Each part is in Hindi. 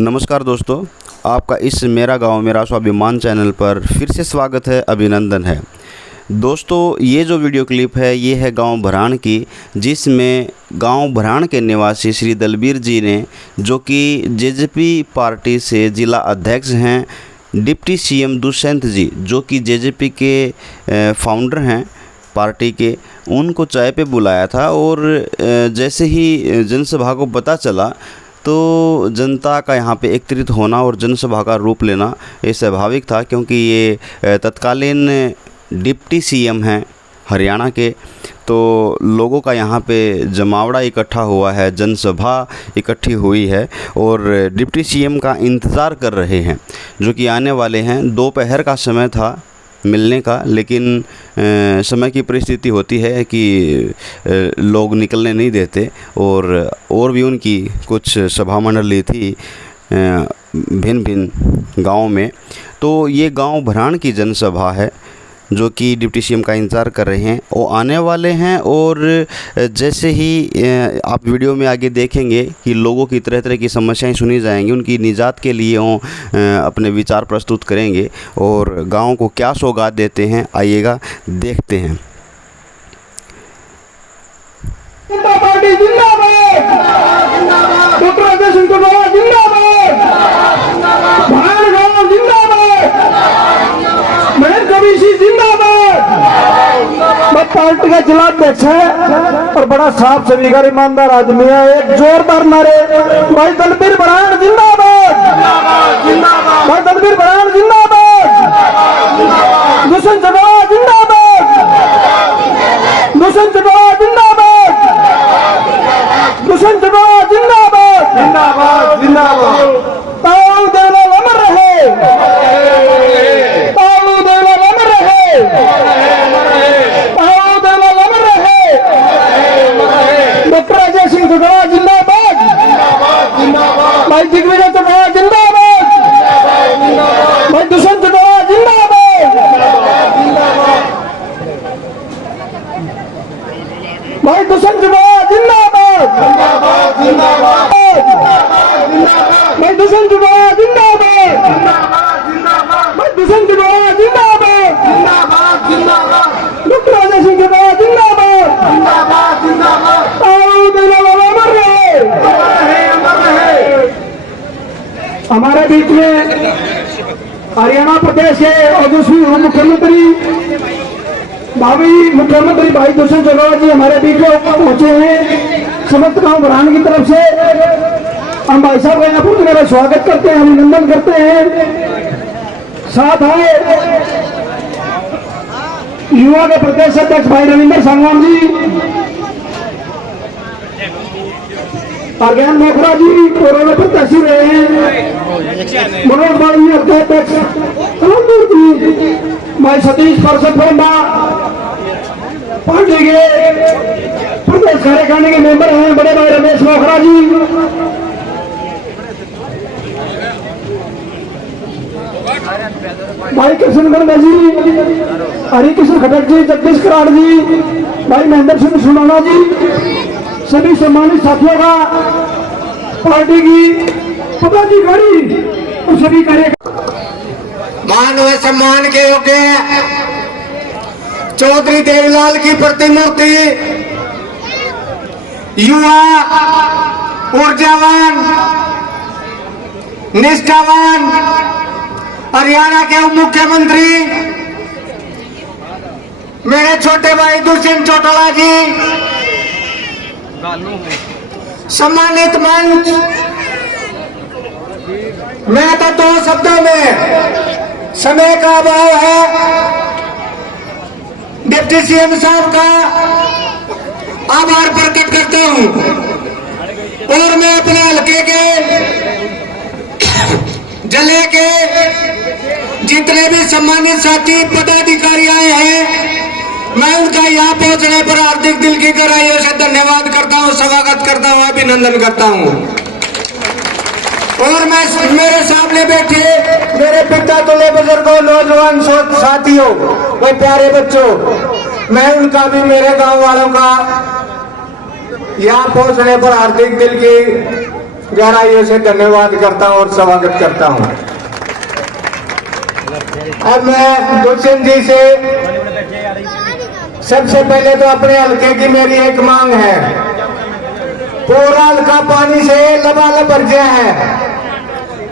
नमस्कार दोस्तों, आपका इस मेरा गांव मेरा स्वाभिमान चैनल पर फिर से स्वागत है, अभिनंदन है। दोस्तों, ये जो वीडियो क्लिप है ये है गांव भराण की, जिसमें गांव भराण के निवासी श्री दलबीर जी ने, जो कि जेजेपी पार्टी से जिला अध्यक्ष हैं, डिप्टी सीएम दुष्यंत जी जो कि जेजेपी के फाउंडर हैं पार्टी के, उनको चाय पे बुलाया था। और जैसे ही जनसभा को पता चला तो जनता का यहाँ पे एकत्रित होना और जनसभा का रूप लेना ये स्वाभाविक था, क्योंकि ये तत्कालीन डिप्टी सीएम हैं हरियाणा के। तो लोगों का यहाँ पे जमावड़ा इकट्ठा हुआ है, जनसभा इकट्ठी हुई है और डिप्टी सीएम का इंतज़ार कर रहे हैं, जो कि आने वाले हैं। दोपहर का समय था मिलने का, लेकिन समय की परिस्थिति होती है कि लोग निकलने नहीं देते, और भी उनकी कुछ सभा मंडली थी भिन्न भिन्न गाँव में। तो ये गांव भराण की जनसभा है, जो कि डिप्टी सीएम का इंतज़ार कर रहे हैं, वो आने वाले हैं। और जैसे ही आप वीडियो में आगे देखेंगे कि लोगों की तरह तरह की समस्याएं सुनी जाएंगी, उनकी निजात के लिए वो अपने विचार प्रस्तुत करेंगे और गांव को क्या सौगात देते हैं, आइएगा देखते हैं। पार्टी का जिला अध्यक्ष है और बड़ा साफ सलीका ईमानदार आदमी है। एक जोरदार नारे, भाई दलबीर बराण जिंदाबाद, भाई दलबीर बराण जिंदाबाद, दुष्यंत चौटाला जिंदाबाद, दुष्यंत चौटाला जिंदाबाद, दुष्यंत चौटाला जिंदाबाद, जिंदाबाद जिंदाबाद। ताऊ देला अमर रहे, ताऊ देला अमर रहे, भाई दिग्विजय चौटाला जिंदाबाद, भाई दुष्यंत चौटाला जिंदाबाद, भाई दुष्यंत चौटाला जिंदाबाद, भाई दुष्यंत चौटाला जिंदाबाद, भाई दुष्यंत चौटाला जिंदाबाद, डॉक्टर राजा सिंह चौटाला जिंदाबाद, हमारे बीच में हरियाणा प्रदेश के ओजस्वी मुख्यमंत्री भावी मुख्यमंत्री भाई दुष्यंत चौटाला जी हमारे बीच में पहुंचे हैं। समस्त गांव भराण की तरफ से हम भाई साहब का यहाँ पूरी तरह स्वागत करते हैं, अभिनंदन करते हैं। साथ है युवा के प्रदेश अध्यक्ष भाई रविंद्र सांगवान जी, ज्ञान मोखरा जी कोरोना प्रत्याशी रहे हैं, मनोज बाली अध्यक्ष जी, भाई सतीश पार्षद पार्टी के प्रदेश कार्यकारिणी के मेंबर हैं बड़े भाई रमेश मोखरा जी, भाई कृष्ण गंगा जी, हरिकृष्ण खटक जी, जगदीश कराड़ जी, भाई महेंद्र सिंह सुनाना जी, सभी सम्मानित साथियों का, पार्टी की पदाधिकारी और सभी कार्यकर्ता, मान व सम्मान के योग्य चौधरी देवीलाल की प्रतिमूर्ति, युवा, ऊर्जावान, निष्ठावान हरियाणा के उप मुख्यमंत्री मेरे छोटे भाई दुष्यंत चौटाला जी, सम्मानित मंच, मैं तो 2 शब्दों में, समय का अभाव है, डिप्टी सीएम साहब का आभार प्रकट करता हूं और मैं अपने हल्के के जिले के जितने भी सम्मानित साथी पदाधिकारी आए हैं, मैं उनका यहाँ पहुंचने पर हार्दिक दिल की गहराइयों से धन्यवाद करता हूँ, स्वागत करता हूँ, अभिनंदन करता हूँ। और मैं मेरे सामने बैठे मेरे पिता तुल्य बुजुर्गों, नौजवान साथियों, वो प्यारे बच्चों, मैं उनका भी, मेरे गांव वालों का यहाँ पहुंचने पर हार्दिक दिल की गहराइयों से धन्यवाद करता हूं और स्वागत करता हूं। अब मैं दुष्यंत जी से सबसे पहले तो अपने हल्के की मेरी एक मांग है। पूरा हल्का पानी से लबालब भर गया है,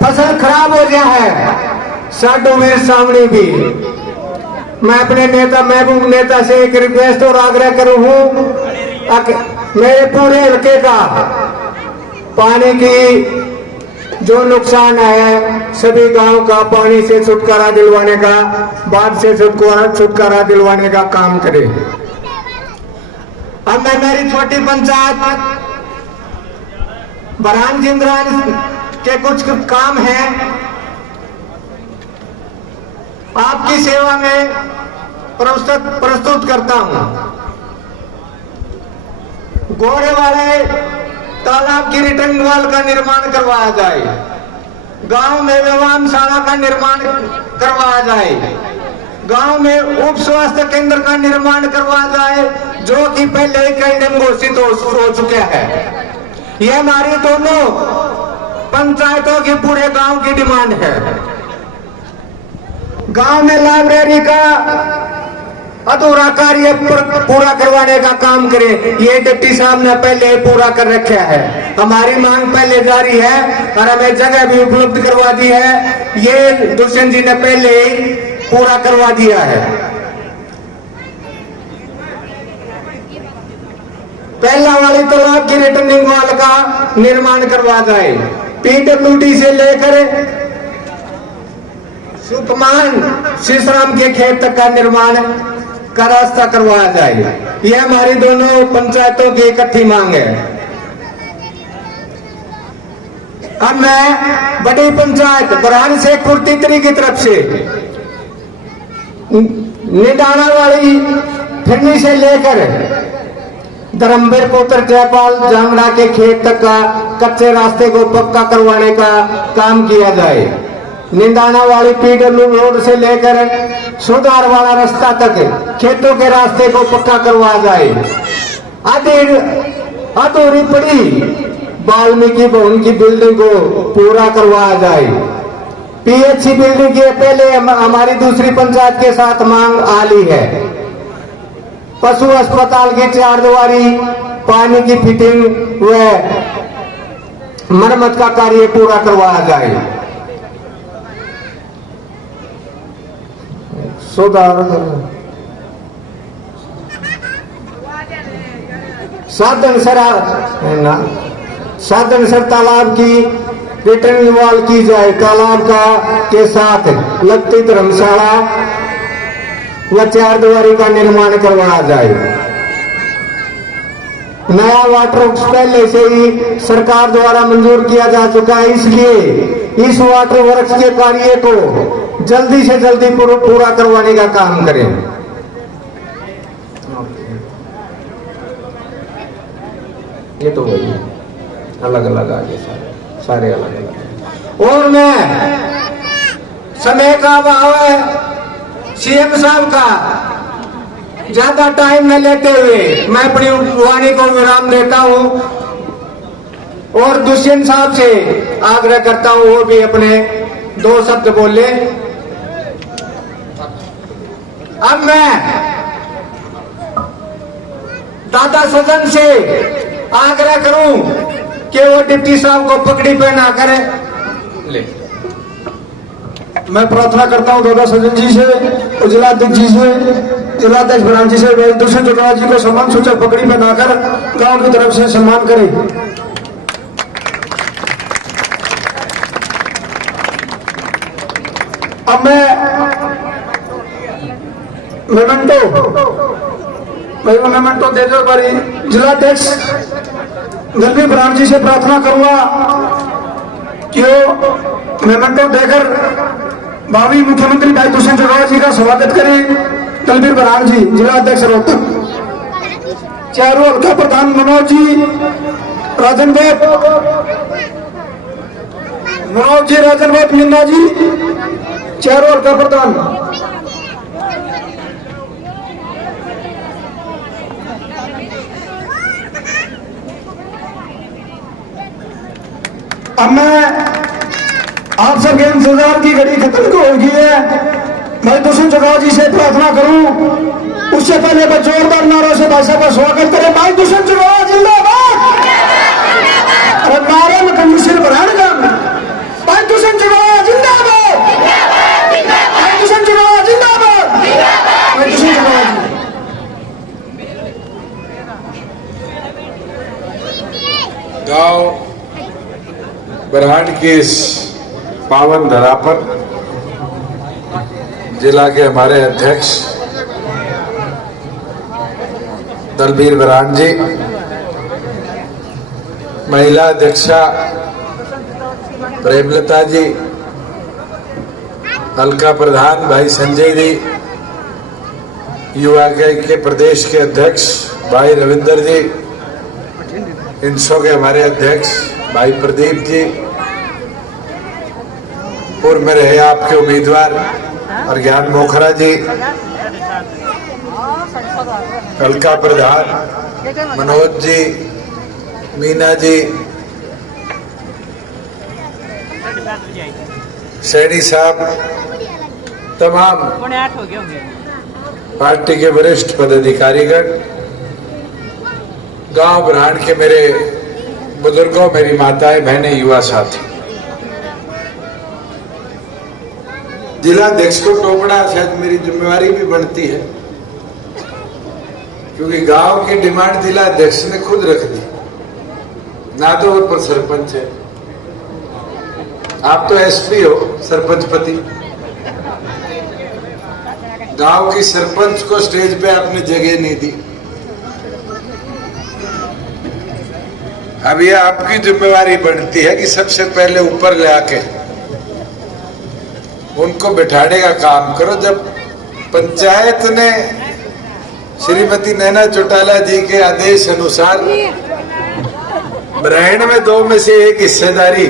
फसल खराब हो गया है, साडू वीर सामने भी। मैं अपने नेता महबूब नेता से एक रिक्वेस्ट और आग्रह करूं हूं, मेरे पूरे हल्के का पानी की जो नुकसान है सभी गांव का पानी से छुटकारा दिलवाने का, बाढ़ से छुटकारा दिलवाने का काम करे। अब मैं मेरी छोटी पंचायत बरहान जिंद्रान के कुछ काम है आपकी सेवा में प्रस्तुत करता हूं। गोरे वाले तालाब की रिटर्निंग वॉल का निर्माण करवाया जाए, गांव में व्यायामशाला का निर्माण करवाया जाए, गांव में उप स्वास्थ्य केंद्र का निर्माण करवाया जाए जो कि पहले ही कई दिन घोषित हो चुका है। यह हमारी दोनों पंचायतों की पूरे गांव की डिमांड है। गांव में लाइब्रेरी का अधूरा कार्य पूरा करवाने का काम करें। ये डिप्टी साहब ने पहले पूरा कर रखा है, हमारी मांग पहले जारी है और हमें जगह भी उपलब्ध करवा दी है। ये दुष्यंत जी ने पहले ही पूरा करवा दिया है। पहला वाली तालाब की रिटर्निंग वॉल का निर्माण करवा जाए, पीडब्ल्यूडी से लेकर सुकमान शिशराम के खेत तक का निर्माण का रास्ता करवाया जाए। यह हमारी दोनों पंचायतों की इकट्ठी मांग है। अब मैं बड़ी पंचायत बरहान शेखपुर तितरी की तरफ से निडाना वाली फिरनी से लेकर धर्मवीर पुत्र जयपाल जांगड़ा के खेत तक का कच्चे रास्ते को पक्का करवाने का काम किया जाए। निंदाना वाली पीडब्ल्यू रोड से लेकर सुधार वाला रास्ता तक खेतों के रास्ते को पक्का करवाया जाए। अधूरी पड़ी वाल्मीकि भवन की बिल्डिंग को पूरा करवाया जाए। पीएचसी बिल्डिंग की पहले हमारी दूसरी पंचायत के साथ मांग आ ली है। पशु अस्पताल की 4 दीवारी, पानी की फिटिंग व मरम्मत का कार्य पूरा करवाया जाए। साधनसर तालाब की रिटर्निंग वॉल की जाए, तालाब का के साथ लगती धर्मशाला व 4 दीवारी का निर्माण करवाया जाए। नया वाटर वर्क्स पहले से ही सरकार द्वारा मंजूर किया जा चुका है, इसलिए इस वाटर वर्क्स के कार्य को जल्दी से जल्दी पूरा करवाने का काम करें। ये तो वही अलग अलग आगे सारे अलग अलग। और मैं समय का अभाव है, सीएम साहब का ज्यादा टाइम न लेते हुए मैं अपनी वाणी को विराम देता हूं और दुष्यंत साहब से आग्रह करता हूं वो भी अपने 2 शब्द बोले। अब मैं दादा सदन से आग्रह करूं कि वो डिप्टी साहब को पगड़ी पहना करे। ले मैं प्रार्थना करता हूं दादा सजन जी से और जिलाध्यक्ष जी से, जिलाध्यक्ष बरहान जी से दुष्यंत चौटाला जी को सम्मान सूचक पगड़ी पहनाकर गांव की तरफ से सम्मान करें। अब मैं मेमेंटो दे दो बारी जिलाध्यक्ष दलवीर बरहान जी से प्रार्थना करूंगा कि वो मेमेंटो देकर भावी मुख्यमंत्री भाई दुष्यंत चौटाला जी का स्वागत करें। दलवीर बरहान जी जिलाध्यक्ष रोहतक, चारों हल्का प्रधान मनोज जी राजन भाई मीना जी, चारों हल्का प्रधान। अब मैं आप सबके इंतजार की घड़ी खत्म हो गई है। मैं दुष्यंत चौटाला जी से प्रार्थना करूं, उससे पहले मैं जोरदार नारों से भाई साहब का स्वागत करें। भाई दुष्यंत चौटाला जिंदाबाद। और नारे में कमीशन बढ़ाएगा। भाई दुष्यंत चौटाला जिंदाबाद। भाई दुष्यंत चौटाला जिंदाबाद। भाई दुष्यंत चौटाला जी। गांव बरहान की इस पावन धरा पर जिला के हमारे अध्यक्ष दलबीर बरहान जी, महिला अध्यक्षा प्रेमलता जी, हल्का प्रधान भाई संजय जी, युवा के प्रदेश के अध्यक्ष भाई रविंदर जी, इंसो के हमारे अध्यक्ष भाई प्रदीप जी, पूर्व में रहे आपके उम्मीदवार और ज्ञान मोखरा जी, हल्का प्रधान मनोज जी, मीना जी, सैनी साहब, तमाम पार्टी के वरिष्ठ पदाधिकारीगण, गांव बरहान के मेरे बुजुर्गों, मेरी माताएं बहनें, युवा साथी, जिला अध्यक्ष को टोकना शायद मेरी जिम्मेवारी भी बनती है, क्योंकि गांव की डिमांड जिला अध्यक्ष ने खुद रख दी। ना तो वो पर सरपंच है, आप तो एसपी हो, सरपंच पति। गांव की सरपंच को स्टेज पे आपने जगह नहीं दी। अब ये आपकी जिम्मेवारी बनती है कि सबसे पहले ऊपर ले आके उनको बिठाने का काम करो। जब पंचायत ने श्रीमती नैना चौटाला जी के आदेश अनुसार बरहान में 2 में से 1 हिस्सेदारी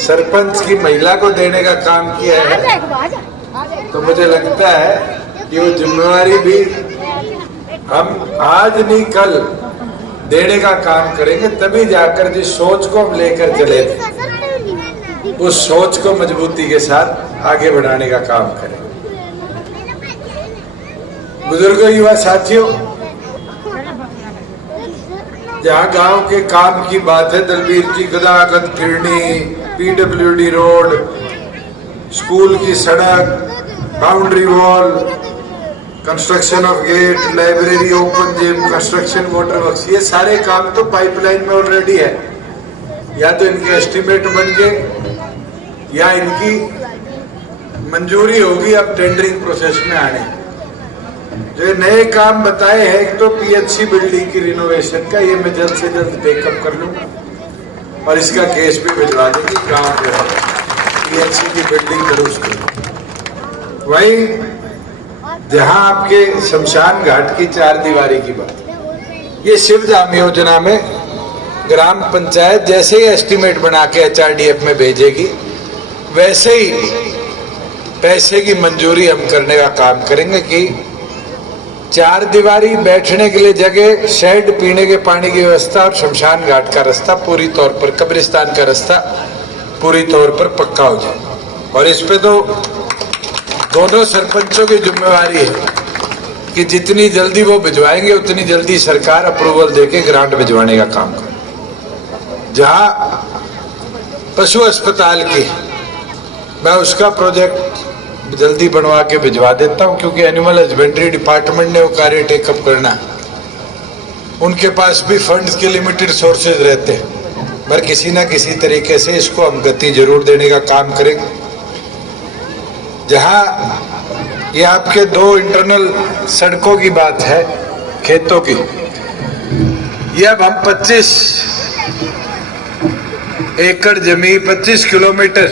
सरपंच की महिला को देने का काम किया है, तो मुझे लगता है कि वो जिम्मेवारी भी हम आज नहीं कल देने का काम करेंगे, तभी जाकर जिस सोच को हम लेकर चले थे उस सोच को मजबूती के साथ आगे बढ़ाने का काम करें। बुजुर्गों, युवा साथियों, जहाँ गांव के काम की बात है, दलबीर जी गदागद फिरनी, पीडब्ल्यूडी रोड, स्कूल की सड़क, boundary wall, construction of gate, library, open gym, construction water works, ये सारे काम तो पाइपलाइन में ऑलरेडी है। या तो इनके एस्टिमेट बन गए या इनकी मंजूरी होगी अब टेंडरिंग प्रोसेस में आने। जो नए काम बताए हैं, एक तो पीएचसी बिल्डिंग की रिनोवेशन का, ये मैं जल्द से जल्द टेकअप कर लूँ और इसका केस भी भिजवा दूंगी। गाँव जो है पीएचसी की बिल्डिंग दुरुस्त करूँ। वही जहां आपके शमशान घाट की 4 दीवारी की बात, ये शिवधाम योजना में ग्राम पंचायत जैसे ही एस्टीमेट बना के एचआरडीएफ में भेजेगी, वैसे ही पैसे की मंजूरी हम करने का काम करेंगे कि 4 दीवारी, बैठने के लिए जगह, शेड, पीने के पानी की व्यवस्था और शमशान घाट का रास्ता पूरी तौर पर, कब्रिस्तान का रास्ता पूरी तौर पर पक्का हो जाए। और इस पे तो दोनों सरपंचों की जिम्मेवारी है कि जितनी जल्दी वो भिजवाएंगे उतनी जल्दी सरकार अप्रूवल देके ग्रांट भिजवाने का काम करे। जहां पशु अस्पताल की, मैं उसका प्रोजेक्ट जल्दी बनवा के भिजवा देता हूं, क्योंकि एनिमल हस्बेंड्री डिपार्टमेंट ने वो कार्य टेकअप करना, उनके पास भी फंड्स के लिमिटेड सोर्सेज रहते हैं, पर किसी ना किसी तरीके से इसको हम गति जरूर देने का काम करेंगे। जहां ये आपके 2 इंटरनल सड़कों की बात है, खेतों की, ये अब हम 25 एकड़ जमीन, 25 किलोमीटर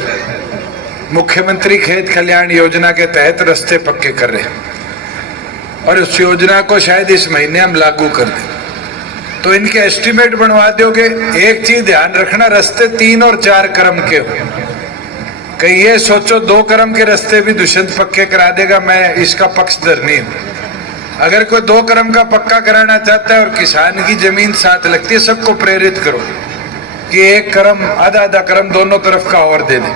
मुख्यमंत्री खेत कल्याण योजना के तहत रास्ते पक्के कर रहे हैं और उस योजना को शायद इस महीने हम लागू कर दें। तो इनके एस्टीमेट बनवा दोगे। एक चीज ध्यान रखना, रास्ते 3 और 4 क्रम के हो। कहीं ये सोचो 2 क्रम के रास्ते भी दुष्यंत पक्के करा देगा, मैं इसका पक्षधर नहीं हूं। अगर कोई 2 क्रम का पक्का कराना चाहता है और किसान की जमीन साथ लगती है, सबको प्रेरित करो। कि एक क्रम आधा आधा क्रम दोनों तरफ का और दे दें।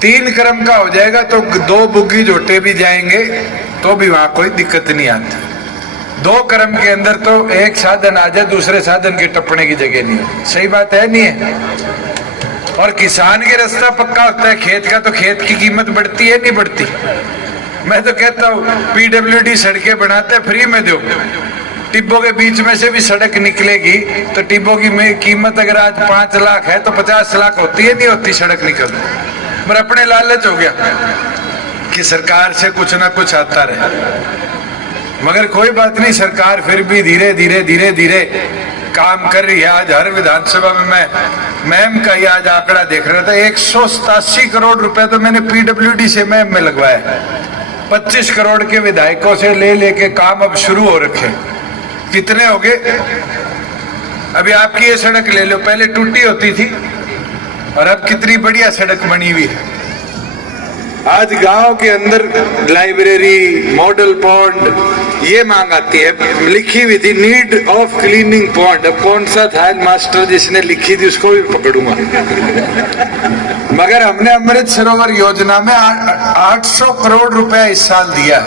3 क्रम का हो जाएगा तो 2 बुग्गी जोटे भी जाएंगे तो भी वहां कोई दिक्कत नहीं आती। 2 क्रम के अंदर तो एक साधन आ जाए, दूसरे साधन के टपने की जगह नहीं है। सही बात है नहीं है? और किसान के रास्ता पक्का होता है, खेत का तो खेत की कीमत बढ़ती है नहीं बढ़ती? मैं तो कहता हूँ पीडब्ल्यूडी सड़कें बनाते फ्री में दो, टिब्बों के बीच में से भी सड़क निकलेगी तो टिब्बों की कीमत अगर आज 5 लाख है तो 50 लाख होती है नहीं होती सड़क निकल। पर अपने लालच हो गया कि सरकार से कुछ ना कुछ आता रहे, मगर कोई बात नहीं, सरकार फिर भी धीरे धीरे काम कर रही है। आज हर विधानसभा में मैं मैम का ही आज आंकड़ा देख रहा था, 187 करोड़ रुपए तो मैंने पीडब्ल्यूडी से मैम में लगवाया। 25 करोड़ के विधायकों से लेके काम अब शुरू हो रखे। कितने हो गए? अभी आपकी ये सड़क ले लो, पहले टूटी होती थी और अब कितनी बढ़िया सड़क बनी हुई है। आज गांव के अंदर लाइब्रेरी, मॉडल पॉन्ड, ये मांग आती है। लिखी हुई थी नीड ऑफ क्लीनिंग पॉन्ड। अब कौन सा था मास्टर जिसने लिखी थी उसको भी पकड़ूंगा। मगर हमने अमृत सरोवर योजना में 800 करोड़ रुपया इस साल दिया।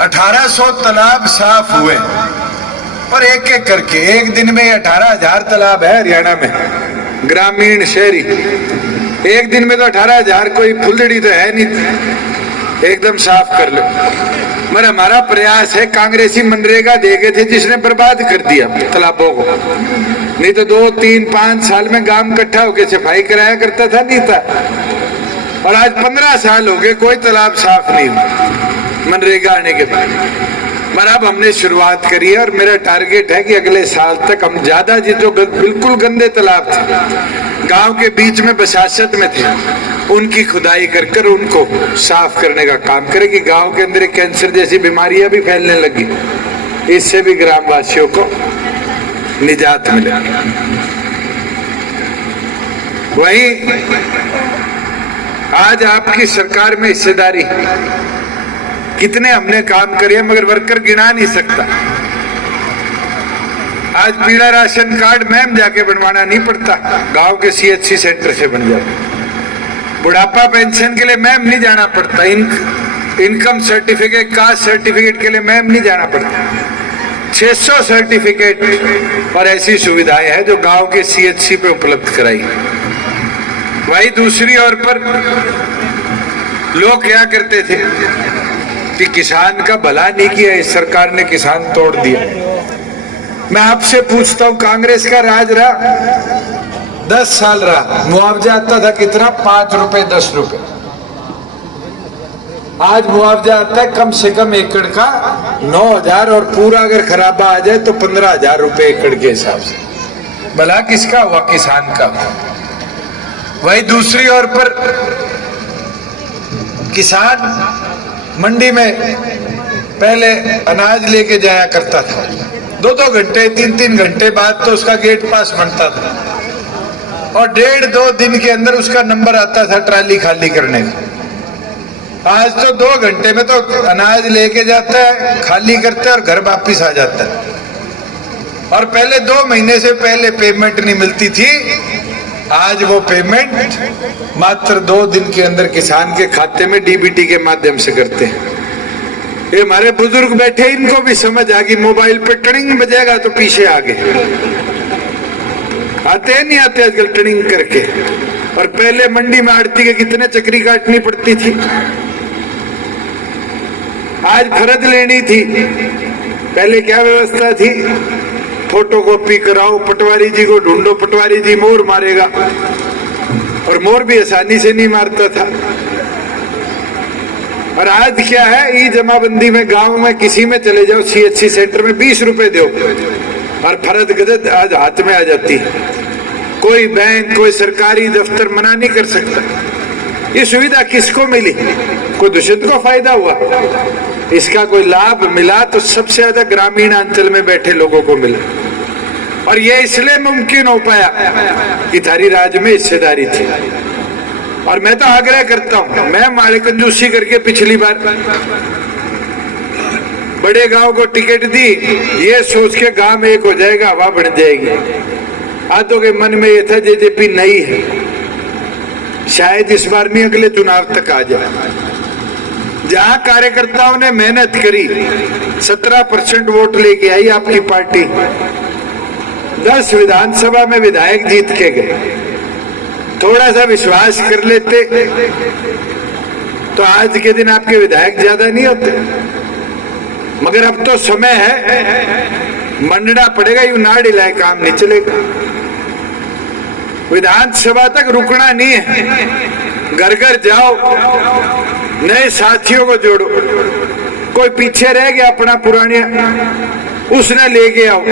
1800 तालाब साफ हुए और एक एक करके एक दिन में 18,000 तालाब है हरियाणा में, ग्रामीण शहरी। एक दिन में तो 18,000 कोई फुलझड़ी तो है नहीं, एकदम साफ कर लो। मगर हमारा प्रयास है, कांग्रेसी मनरेगा दे गए थे जिसने बर्बाद कर दिया तालाबों को। नहीं तो 2, 3, 5 साल में गांव इकट्ठा होकर सफाई कराया करता था, नहीं था। और आज 15 साल हो गए कोई तालाब साफ नहीं हुआ मनरेगा आने के बाद। मगर अब हमने शुरुआत करी है और मेरा टारगेट है कि अगले साल तक हम ज्यादा जो बिल्कुल गंदे तालाब थे, गांव के बीच में बसासत में थे, उनकी खुदाई कर उनको साफ करने का काम करें कि गांव के अंदर कैंसर जैसी बीमारियां भी फैलने लगी, इससे भी ग्रामवासियों को निजात मिले। वहीं आज आपकी सरकार में हिस्सेदारी, कितने हमने काम करे मगर वर्कर गिना नहीं सकता। आज पीला राशन कार्ड मैम जाके बनवाना नहीं पड़ता, गांव के CHC सेंटर से बन जाता। बुढ़ापा पेंशन के लिए मैम नहीं जाना पड़ता, इनकम सर्टिफिकेट, कास्ट सर्टिफिकेट के लिए मैम नहीं जाना पड़ता। 600 सर्टिफिकेट और ऐसी सुविधाएं हैं जो गांव के CHC पे उपलब्ध कराई। वही दूसरी ओर पर लोग क्या करते थे कि किसान का भला नहीं किया, इस सरकार ने किसान तोड़ दिया। मैं आपसे पूछता हूं, कांग्रेस का राज रहा 10 साल रहा, मुआवजा आता था कितना? 5 रुपए 10 रुपए। आज मुआवजा आता है कम से कम एकड़ का 9,000 और पूरा अगर खराबा आ जाए तो 15,000 रुपए एकड़ के हिसाब से। भला किसका हुआ? किसान का। वही दूसरी ओर पर किसान मंडी में पहले अनाज लेके जाया करता था, 2-2 घंटे 3-3 घंटे बाद तो उसका गेट पास बनता था और 1.5-2 दिन के अंदर उसका नंबर आता था ट्राली खाली करने का। आज तो 2 घंटे में तो अनाज लेके जाता है, खाली करता है और घर वापिस आ जाता है। और पहले 2 महीने से पहले पेमेंट नहीं मिलती थी, आज वो पेमेंट मात्र 2 दिन के अंदर किसान के खाते में DBT के माध्यम से करते हैं। ये हमारे बुजुर्ग बैठे, इनको भी समझ आ गई, मोबाइल पे टनिंग बजेगा तो पीछे आ गए, आते नहीं आते आजकल टनिंग करके। और पहले मंडी में आड़ती के कितने चक्री काटनी पड़ती थी, आज फर्ज लेनी थी, पहले क्या व्यवस्था थी? फोटोकॉपी कराओ, पटवारी जी को ढूंढो, पटवारी जी मोर मारेगा, और मोर भी आसानी से नहीं मारता था। और आज क्या है? ई जमाबंदी में गांव में किसी में चले जाओ, CHC सेंटर में 20 रुपए दो और फर्ज गजद आज हाथ में आ जाती है। कोई बैंक, कोई सरकारी दफ्तर मना नहीं कर सकता। ये सुविधा किसको मिली? कोई दूषित को फायदा हुआ? इसका कोई लाभ मिला तो सबसे ज्यादा ग्रामीण अंचल में बैठे लोगों को मिला। और यह इसलिए मुमकिन हो पाया कि थारी राज में हिस्सेदारी थी। और मैं तो आग्रह करता हूं, मैं माले कंजूसी करके पिछली बार बड़े गांव को टिकट दी, ये सोच के गांव एक हो जाएगा, हवा बढ़ जाएगी। आधों के मन में यह था जेजेपी नई है, शायद इस बार नहीं अगले चुनाव तक आ जाए। जहां कार्यकर्ताओं ने मेहनत करी 17% वोट लेके आई आपकी पार्टी, 10 विधानसभा में विधायक जीत के गए। थोड़ा सा विश्वास कर लेते तो आज के दिन आपके विधायक ज्यादा नहीं होते। मगर अब तो समय है, मंडना पड़ेगा, यूं ना डिलाए काम नहीं चलेगा। विधानसभा तक रुकना नहीं है, घर घर जाओ, नए साथियों को जोड़ो। कोई पीछे रह गया अपना पुराना, उसने लेके आओ।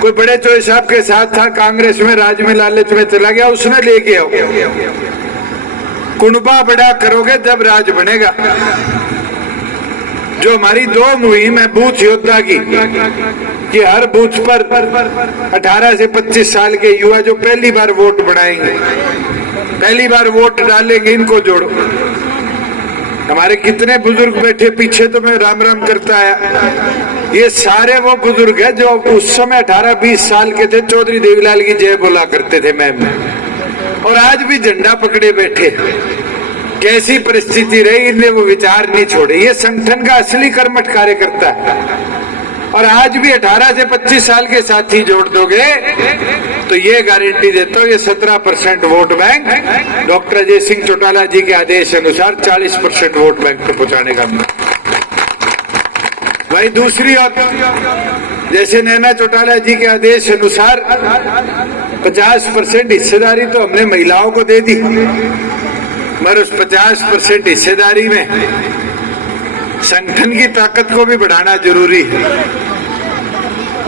कोई बड़े चोई साहब के साथ था कांग्रेस में, राज में लालच में चला गया, उसने लेके आओ। कुनबा बड़ा करोगे जब राज बनेगा। जो हमारी 2 मुहिम है बूथ योद्धा की, कि हर बूथ पर 18 से 25 साल के युवा जो पहली बार वोट बनाएंगे, पहली बार वोट डालेंगे, इनको जोड़ो। हमारे कितने बुजुर्ग बैठे पीछे, तो मैं राम राम करता आया। ये सारे वो बुजुर्ग हैं जो उस समय 18-20 साल के थे, चौधरी देवीलाल की जय बोला करते थे मैम, और आज भी झंडा पकड़े बैठे। कैसी परिस्थिति रही, इनने वो विचार नहीं छोड़े। ये संगठन का असली कर्मठ कार्यकर्ता है। और आज भी 18 से 25 साल के साथी जोड़ दोगे तो ये गारंटी देता हूँ, ये 17% vote bank doctor Ajay Singh Chautala ji के आदेश अनुसार 40% वोट बैंक पे पहुंचाने का। भाई दूसरी और, जैसे नैना चौटाला जी के आदेश अनुसार 50% हिस्सेदारी तो हमने महिलाओं को दे दी, मगर उस 50% हिस्सेदारी में संगठन की ताकत को भी बढ़ाना जरूरी है।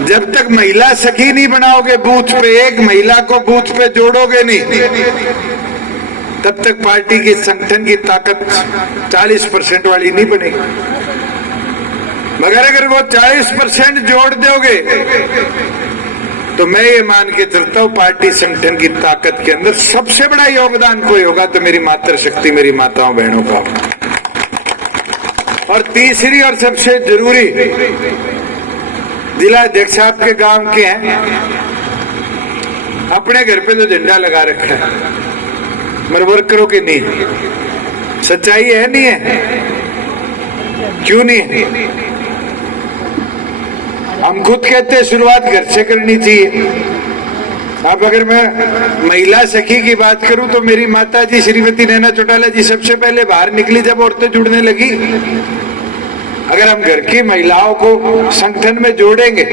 जब तक महिला सखी नहीं बनाओगे बूथ पे, एक महिला को बूथ पे जोड़ोगे नहीं, तब तक पार्टी की संगठन की ताकत 40% वाली नहीं बनेगी। मगर अगर वो 40% जोड़ दोगे तो मैं ये मान के चलता हूँ पार्टी संगठन की ताकत के अंदर सबसे बड़ा योगदान कोई होगा तो मेरी मातृशक्ति, मेरी माताओं बहनों का। और तीसरी और सबसे जरूरी, जिला अध्यक्ष आपके गांव के हैं, अपने घर पे जो झंडा लगा रखा है, मगर वर्करों की नहीं। सच्चाई है नहीं है? क्यों नहीं है? हम खुद कहते हैं शुरुआत घर से करनी चाहिए। अब अगर मैं महिला सखी की बात करूं तो मेरी माता जी श्रीमती नैना चौटाला जी सबसे पहले बाहर निकली जब औरतें जुड़ने लगी। अगर हम घर की महिलाओं को संगठन में जोड़ेंगे,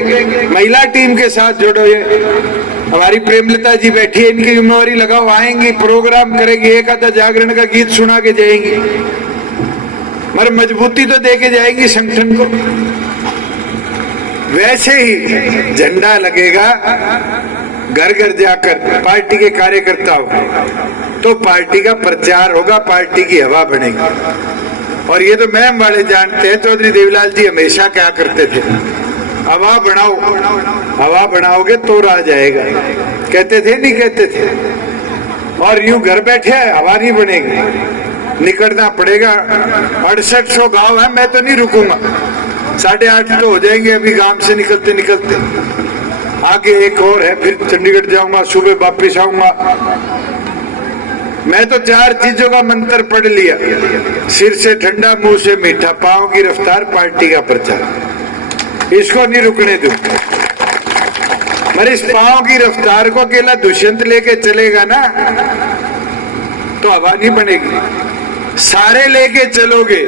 महिला टीम के साथ जोड़ो, ये हमारी प्रेमलता जी बैठी है, इनकी जिम्मेवारी लगाओ, आएंगी, प्रोग्राम करेंगी, एक आधा जागरण का गीत सुना के जाएंगी, मगर मजबूती तो दे के जाएंगी संगठन को। वैसे ही झंडा लगेगा घर घर जाकर पार्टी के कार्यकर्ताओं, तो पार्टी का प्रचार होगा, पार्टी की हवा बनेगी। और ये तो मैम वाले जानते हैं, चौधरी देवीलाल जी हमेशा क्या करते थे, हवा बनाओ, हवा बनाओगे तो आ जाएगा, कहते थे नहीं कहते थे। और यूं घर बैठे हवा नहीं बनेगी, निकलना पड़ेगा। 6800 गांव है, मैं तो नहीं रुकूंगा, 8:30 तो हो जाएंगे अभी गांव से निकलते निकलते। आगे एक और है, फिर चंडीगढ़ जाऊंगा, सुबह वापिस आऊंगा। मैं तो 4 चीजों का मंत्र पढ़ लिया, सिर से ठंडा, मुंह से मीठा, पांव की रफ्तार, पार्टी का प्रचार। इसको नहीं रुकने दूं। मगर इस पांव की रफ्तार को अकेला दुष्यंत लेके चलेगा ना तो हवा नहीं बनेगी। सारे लेके चलोगे,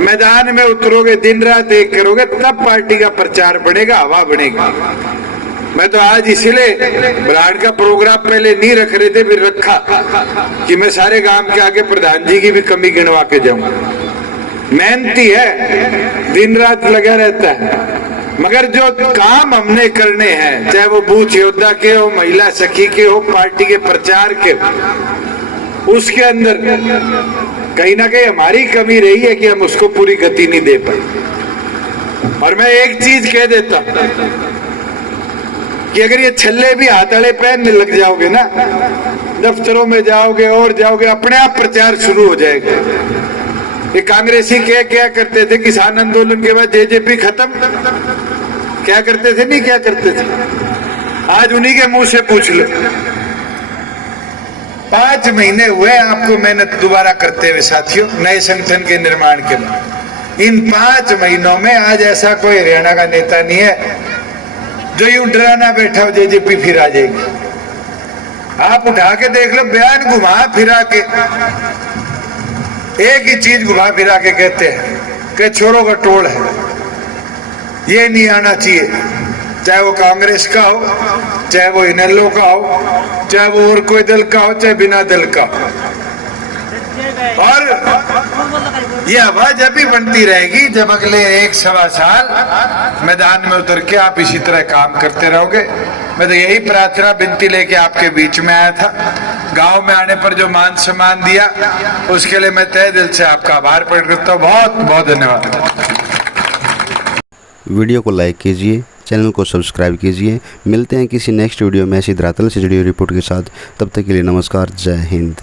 मैदान में उतरोगे, दिन रात एक करोगे, तब पार्टी का प्रचार बढ़ेगा, हवा बनेगी। मैं तो आज इसलिए ब्रांड का प्रोग्राम पहले नहीं रख रहे थे, फिर रखा कि मैं सारे गांव के आगे प्रधान जी की भी कमी गिनवा के जाऊं। मेहनती है, दिन रात लगा रहता है, मगर जो काम हमने करने हैं, चाहे वो बूथ योद्धा के हो, महिला सखी के हो, पार्टी के प्रचार के, उसके अंदर कहीं ना कहीं हमारी कमी रही है कि हम उसको पूरी गति नहीं दे पाए। और मैं एक चीज कह देता कि अगर ये छल्ले भी हाथाड़े पहनने लग जाओगे ना, दफ्तरों में जाओगे और जाओगे, अपने आप प्रचार शुरू हो जाएगा। ये कांग्रेसी क्या करते थे, किसान आंदोलन के बाद जेजेपी खत्म, क्या करते थे नहीं क्या करते थे, आज उन्हीं के मुंह से पूछ लो। 5 महीने हुए आपको मेहनत दोबारा करते हुए साथियों, नए संगठन के निर्माण के लिए। इन 5 महीनों में आज ऐसा कोई हरियाणा का नेता नहीं है जो यूं डराना बैठा हो जेजेपी फिर आ जाएगी। आप उठा के देख लो, बयान घुमा फिरा के एक ही चीज घुमा फिरा के कहते हैं कि छोरों का टोल है, ये नहीं आना चाहिए, चाहे वो कांग्रेस का हो, चाहे वो इनेलो का हो, चाहे वो और कोई दल का हो, चाहे बिना दल का हो। और ये आवाज अभी बनती रहेगी जब अगले 1-1.25 साल मैदान में उतर के आप इसी तरह काम करते रहोगे। मैं तो यही प्रार्थना विनती लेके आपके बीच में आया था। गांव में आने पर जो मान सम्मान दिया उसके लिए मैं तहे दिल से आपका आभार प्रकट करता हूँ। बहुत बहुत धन्यवाद। वीडियो को लाइक कीजिए, चैनल को सब्सक्राइब कीजिए। मिलते हैं किसी नेक्स्ट वीडियो में ऐसी धरातल से जुड़ी हुई रिपोर्ट के साथ। तब तक के लिए नमस्कार, जय हिंद।